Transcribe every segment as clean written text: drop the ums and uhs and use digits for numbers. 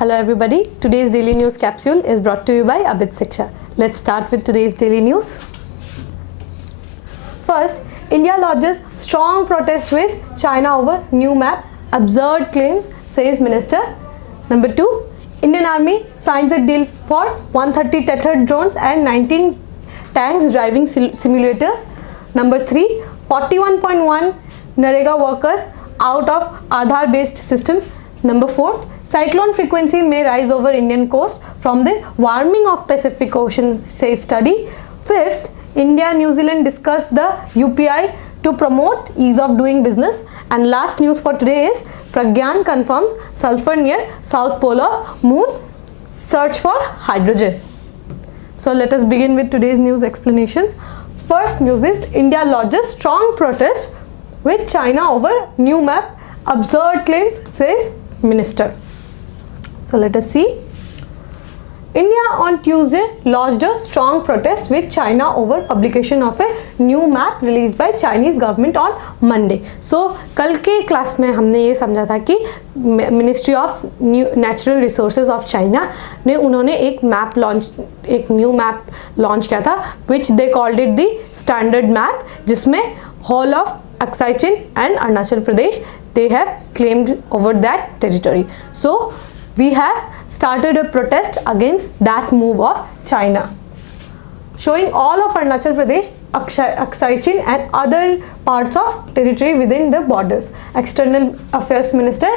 Hello everybody, today's daily news capsule is brought to you by Abid Siksha. Let's start with today's daily news. First, India lodges strong protest with China over new map, absurd claims, says minister. Number 2, Indian Army signs a deal for 130 tethered drones and 19 tanks driving simulators. Number 3, 41.1 Narega workers out of Aadhaar based system. Number 4, cyclone frequency may rise over Indian coast from the warming of Pacific Ocean, says study. 5th, India and New Zealand discuss the UPI to promote ease of doing business. And last news for today is Pragyan confirms sulfur near south pole of moon, search for hydrogen. So let us begin with today's news explanations. First news is India lodges strong protest with China over new map, absurd claims, says minister. So let us see. India on Tuesday lodged a strong protest with China over publication of a new map released by Chinese government on Monday. So कल के class में हमने ये समझा था कि ministry of natural resources of China ने उन्होंने एक न्यू मैप लॉन्च किया था which they called it the standard map, जिसमें whole of Aksai Chin and Arunachal Pradesh they have claimed over that territory. So we have started a protest against that move of China, showing all of Arunachal Pradesh, Aksai Chin and other parts of territory within the borders. External Affairs Minister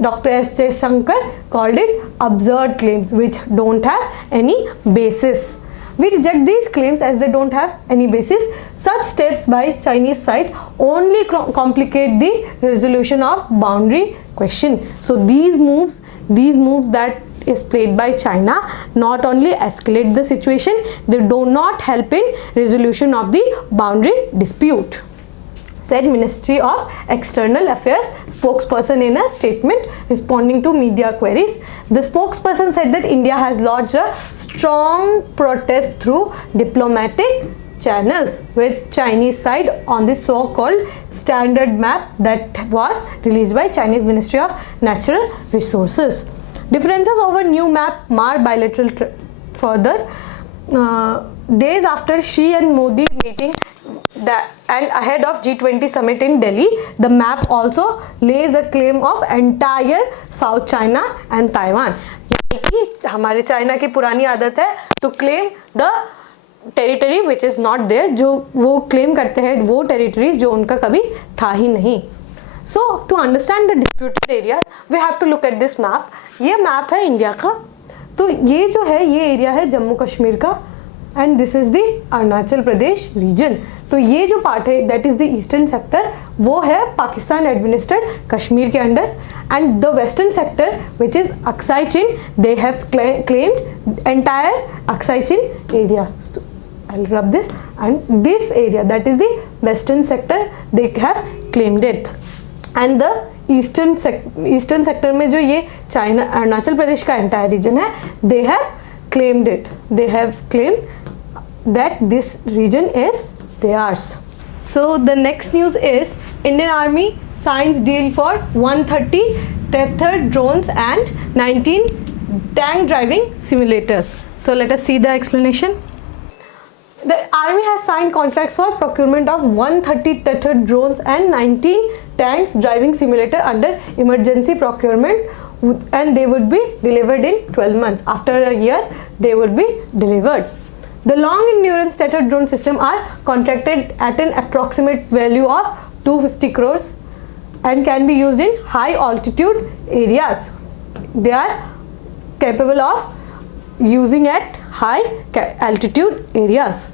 Dr. S. J. Shankar called it absurd claims which don't have any basis. We reject these claims as they don't have any basis. Such steps by Chinese side only complicate the resolution of boundary question. So these moves that is played by China not only escalate the situation, they do not help in resolution of the boundary dispute, said Ministry of External Affairs spokesperson in a statement responding to media queries. The spokesperson said that India has lodged a strong protest through diplomatic channels with Chinese side on the so-called standard map that was released by Chinese Ministry of Natural Resources. Differences over new map mar bilateral further. Days after Xi and Modi meeting and ahead of G20 summit in Delhi, the map also lays a claim of entire South China and Taiwan. यानी कि हमारे China की पुरानी आदत है to claim the territory which is not there, जो वो claim करते हैं वो territories जो उनका कभी था ही नहीं. So to understand the disputed areas, we have to look at this map. ये map है इंडिया का, तो ये जो है ये एरिया है जम्मू कश्मीर का and this is the Arunachal Pradesh region. तो ये जो पार्ट है that is the eastern sector वो है पाकिस्तान administered कश्मीर के under, and the western sector which is Aksai Chin they have claimed entire Aksai Chin area. So I'll rub this, and this area that is the western sector they have claimed it, and the eastern sector में जो ये China Arunachal Pradesh का entire reason है they have claimed it, they have claimed that this region is theirs. So the next news is Indian Army signs deal for 130 tethered drones and 19 tank driving simulators. So let us see the explanation. The Army has signed contracts for procurement of 130 tethered drones and 19 tanks driving simulator under emergency procurement, and they would be delivered in 12 months. After a year, they would be delivered. The long endurance tethered drone system are contracted at an approximate value of 250 crores and can be used in high altitude areas. They are capable of using at high altitude areas.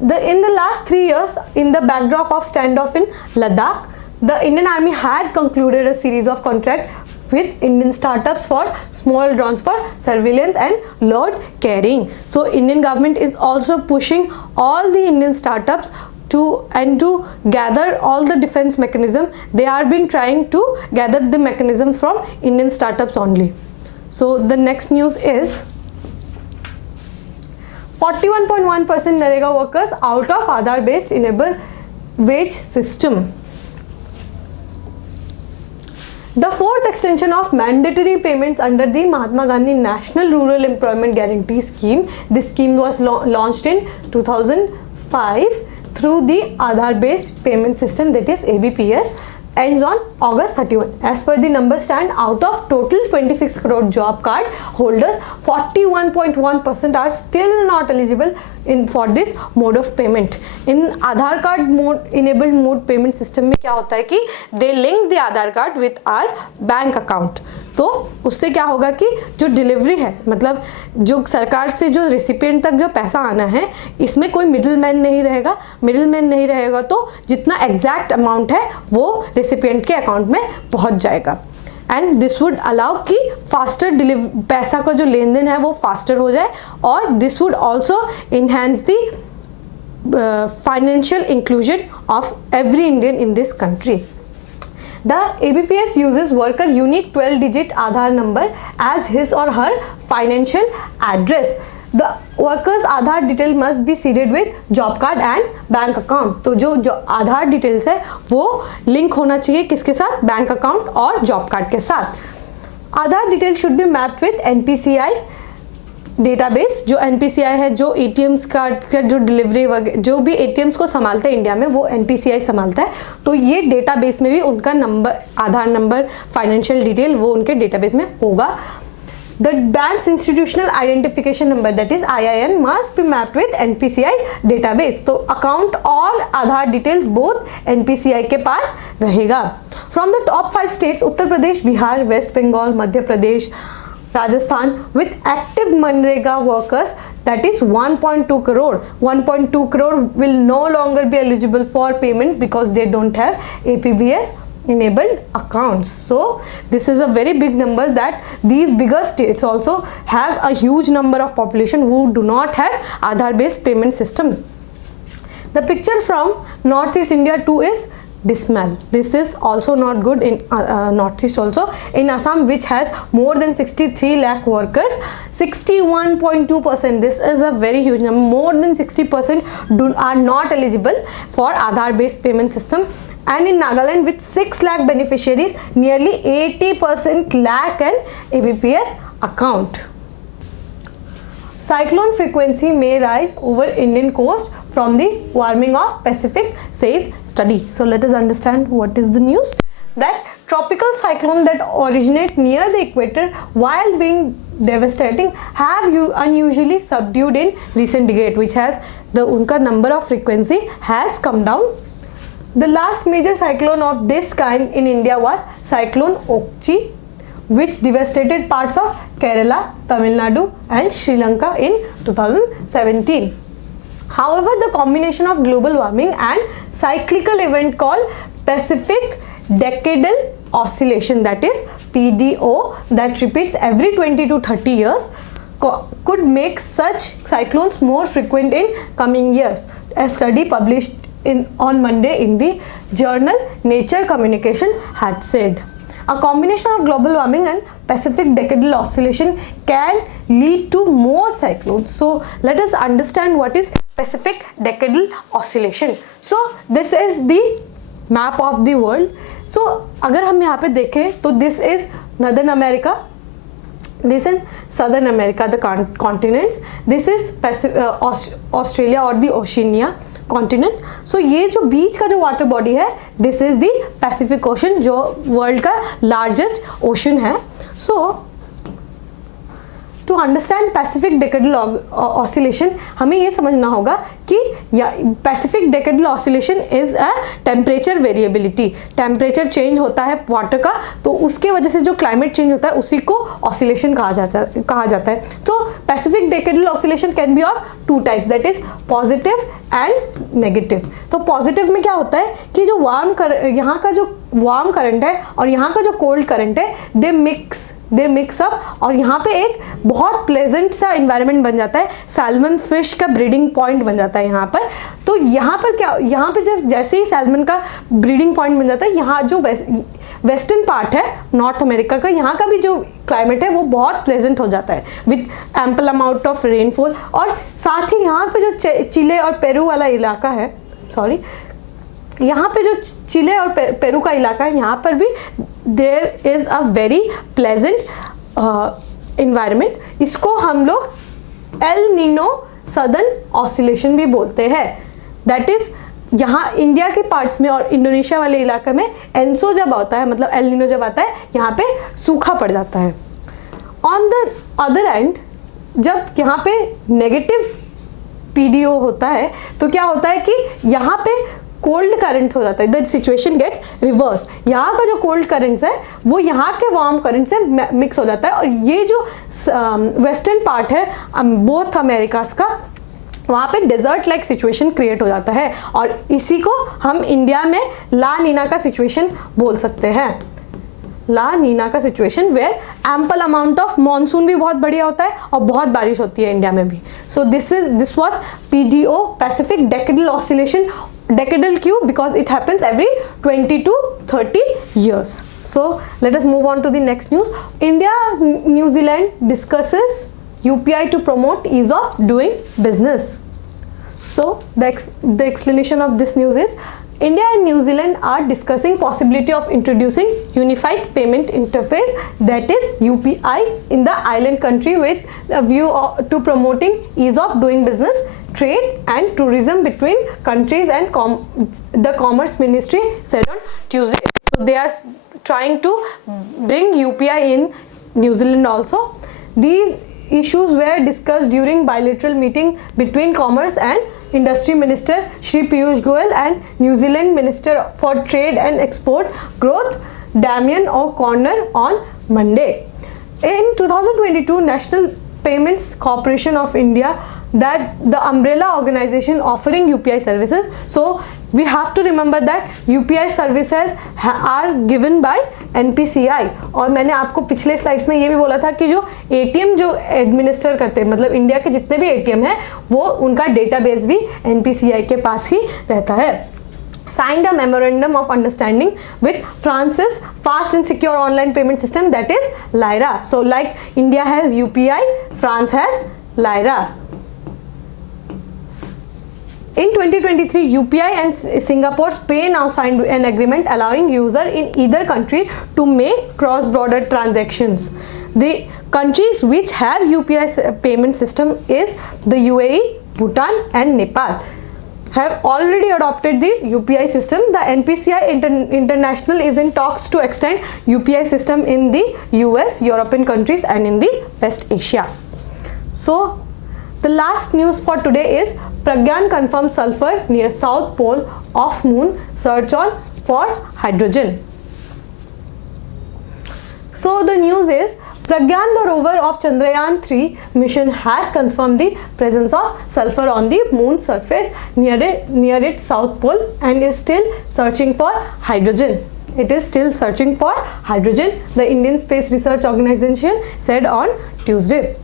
In the last 3 years, in the backdrop of standoff in Ladakh, the Indian Army had concluded a series of contracts with Indian startups for small drones for surveillance and load carrying. So Indian government is also pushing all the Indian startups to gather all the defense mechanism. They have been trying to gather the mechanisms from Indian startups only. So the next news is 41.1% Narega workers out of Aadhaar based enable wage system. The fourth extension of mandatory payments under the Mahatma Gandhi National Rural Employment Guarantee Scheme. This scheme was launched in 2005 through the Aadhaar based payment system, that is ABPS, ends on August 31. As per the numbers stand, out of total 26 crore job card holders, 41.1% are still not eligible for this mode of payment. In Aadhaar card enabled mode payment system में क्या होता है कि they link the Aadhaar card with our bank account. तो उससे क्या होगा कि जो डिलीवरी है, मतलब जो सरकार से जो रिसिपिएंट तक जो पैसा आना है, इसमें कोई मिडिलमैन नहीं रहेगा, तो जितना एग्जैक्ट अमाउंट है वो रिसिपिएंट के अकाउंट में पहुंच जाएगा. एंड दिस वुड अलाउ कि फास्टर पैसा का जो लेन देन है वो फास्टर हो जाए, और this would also enhance the financial inclusion of every Indian in this country. The ABPS uses worker unique 12-digit Aadhaar number as his or her financial address. The worker's Aadhaar detail must be seeded with job card and bank account. तो जो आधार details है वो link होना चाहिए किसके साथ? Bank account और job card के साथ. Aadhaar detail should be mapped with NPCI database. जो NPCI है, जो ATMs का जो डिलीवरी वगैरह जो भी ATMs को संभालता है इंडिया में, वो NPCI संभालता है. तो ये डेटाबेस में भी उनका नंबर, आधार नंबर, फाइनेंशियल डिटेल वो उनके डेटाबेस में होगा. The bank's institutional identification number, that is IIN, must be mapped with NPCI database. तो अकाउंट और आधार डिटेल्स बोथ NPCI के पास रहेगा. From the top 5 states, Uttar Pradesh, Bihar, West Bengal, Madhya Pradesh, Rajasthan, with active Manrega workers, that is 1.2 crore. 1.2 crore will no longer be eligible for payments because they don't have APBS enabled accounts. So this is a very big number, that these bigger states also have a huge number of population who do not have Aadhaar based payment system. The picture from Northeast India too is dismal. This is also not good in Northeast also. In Assam, which has more than 63 lakh workers, 61.2%, this is a very huge number, more than 60% are not eligible for Aadhaar based payment system. And in Nagaland, with 6 lakh beneficiaries, nearly 80% lack an ABPS account. Cyclone frequency may rise over Indian coast from the warming of Pacific, says study. So let us understand what is the news. That tropical cyclone that originate near the equator while being devastating have unusually subdued in recent decade, which has unka number of frequency has come down. The last major cyclone of this kind in India was Cyclone Okchi, which devastated parts of Kerala, Tamil Nadu and Sri Lanka in 2017. However, the combination of global warming and cyclical event called Pacific Decadal Oscillation, that is PDO, that repeats every 20 to 30 years, could make such cyclones more frequent in coming years. A study published on Monday in the journal Nature Communication had said. A combination of global warming and Pacific Decadal Oscillation can lead to more cyclones. So let us understand what is Pacific Decadal Oscillation. So this is the map of the world. So अगर हम यहाँ पे देखें तो this is Northern America, this is Southern America, the continents, this is Australia or the Oceania continent. So ये जो बीच का जो वाटर बॉडी है, this is the Pacific ocean, जो वर्ल्ड का लार्जेस्ट ओशन है. So to understand Pacific decadal oscillation, हमें ये समझना होगा कि Pacific decadal oscillation is a temperature variability. Temperature change होता है वाटर का, तो उसके वजह से जो क्लाइमेट चेंज होता है उसी को ऑसिलेशन कहा जाता है. तो Pacific decadal oscillation can be of 2 types, that is positive and negative. तो पॉजिटिव में क्या होता है कि जो यहाँ का जो वार्म करंट है और यहाँ का जो कोल्ड करंट है, दे मिक्स अप, और यहाँ पे एक बहुत प्लेजेंट सा इन्वायरमेंट बन जाता है. सैल्मन फिश का ब्रीडिंग पॉइंट बन जाता है यहाँ पर. तो यहाँ पर क्या, यहाँ पे जब जैसे ही सैल्मन का ब्रीडिंग पॉइंट बन जाता है, यहाँ जो वेस्टर्न पार्ट है नॉर्थ अमेरिका का, यहाँ का भी जो क्लाइमेट है वो बहुत प्लेजेंट हो जाता है with ample amount of rainfall. और साथ ही यहाँ पे जो चिले और पेरू वाला इलाका है, यहाँ पे जो चिले और पेरू का इलाका है, यहाँ पर भी there is a very pleasant environment. इसको हम लोग एल नीनो सदर्न ऑसिलेशन भी बोलते हैं. दैट इज यहाँ इंडिया के पार्ट्स में और इंडोनेशिया वाले इलाके में एनसो जब आता है, मतलब एल नीनो जब आता है, यहाँ पे सूखा पड़ जाता है. ऑन द अदर एंड जब यहाँ पे नेगेटिव पीडीओ होता है तो क्या होता है कि यहाँ पे कोल्ड करंट हो जाता है. The situation gets reverse. यहाँ का जो कोल्ड करंट्स है वो यहाँ के वार्म करंट से मिक्स हो जाता है, और ये जो वेस्टर्न पार्ट है बोथ अमेरिकाज का, वहाँ पे डेजर्ट लाइक सिचुएशन क्रिएट हो जाता है, और इसी को हम इंडिया में ला नीना का सिचुएशन बोल सकते हैं. ला नीना का situation where ample amount of monsoon भी बहुत बढ़िया होता है और बहुत बारिश होती है इंडिया में भी. So this was PDO, Pacific decadal oscillation. Decadal क्यों? Because it happens every 20 to 30 years. So let us move on to the next news. India, New Zealand discusses UPI to promote ease of doing business. So the explanation of this news is India and New Zealand are discussing possibility of introducing unified payment interface, that is UPI, in the island country with a view to promoting ease of doing business, trade and tourism between countries, and the Commerce Ministry said on Tuesday. So they are trying to bring UPI in New Zealand also. These issues were discussed during bilateral meeting between Commerce and Industry Minister Shri Piyush Goyal and New Zealand Minister for Trade and Export Growth Damien O'Connor on Monday. In 2022, National Payments Corporation of India, that the umbrella organization offering UPI services. So we have to remember that UPI services are given by NPCI. और मैंने आपको पिछले slides में ये भी बोला था कि जो ATM जो एडमिनिस्टर करते हैं, मतलब इंडिया के जितने भी ATM हैं, वो उनका डेटाबेस भी NPCI के पास ही रहता है. Signed a memorandum of understanding with France's fast and secure online payment system, that is Lyra. So like India has UPI, France has Lyra. In 2023, UPI and Singapore's Pay Now signed an agreement allowing user in either country to make cross-border transactions. The countries which have UPI payment system is the UAE, Bhutan and Nepal. Have already adopted the UPI system. The NPCI International is in talks to extend UPI system in the US, European countries and in the West Asia. So the last news for today is Pragyan confirms sulfur near south pole of moon, search on for hydrogen. So the news is Pragyan, the rover of Chandrayaan-3 mission, has confirmed the presence of sulfur on the moon's surface near its south pole and is still searching for hydrogen. It is still searching for hydrogen, the Indian Space Research Organization said on Tuesday.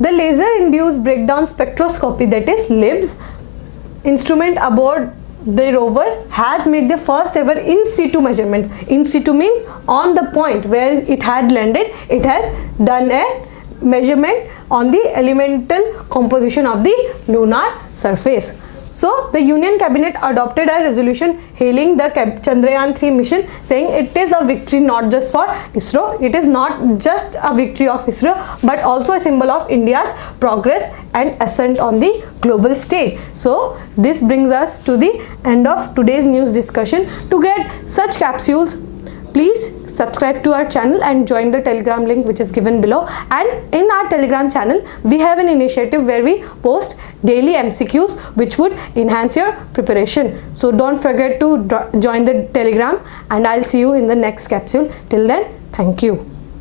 The laser-induced breakdown spectroscopy, that is LIBS, instrument aboard the rover has made the first ever in situ measurements. In situ means on the point where it had landed, it has done a measurement on the elemental composition of the lunar surface. So the Union Cabinet adopted a resolution hailing the Chandrayaan-3 mission, saying it is a victory not just for ISRO, it is not just a victory of ISRO but also a symbol of India's progress and ascent on the global stage. So this brings us to the end of today's news discussion. To get such capsules, please subscribe to our channel and join the Telegram link which is given below. And in our Telegram channel, we have an initiative where we post daily MCQs which would enhance your preparation. So don't forget to join the Telegram, and I'll see you in the next capsule. Till then, thank you.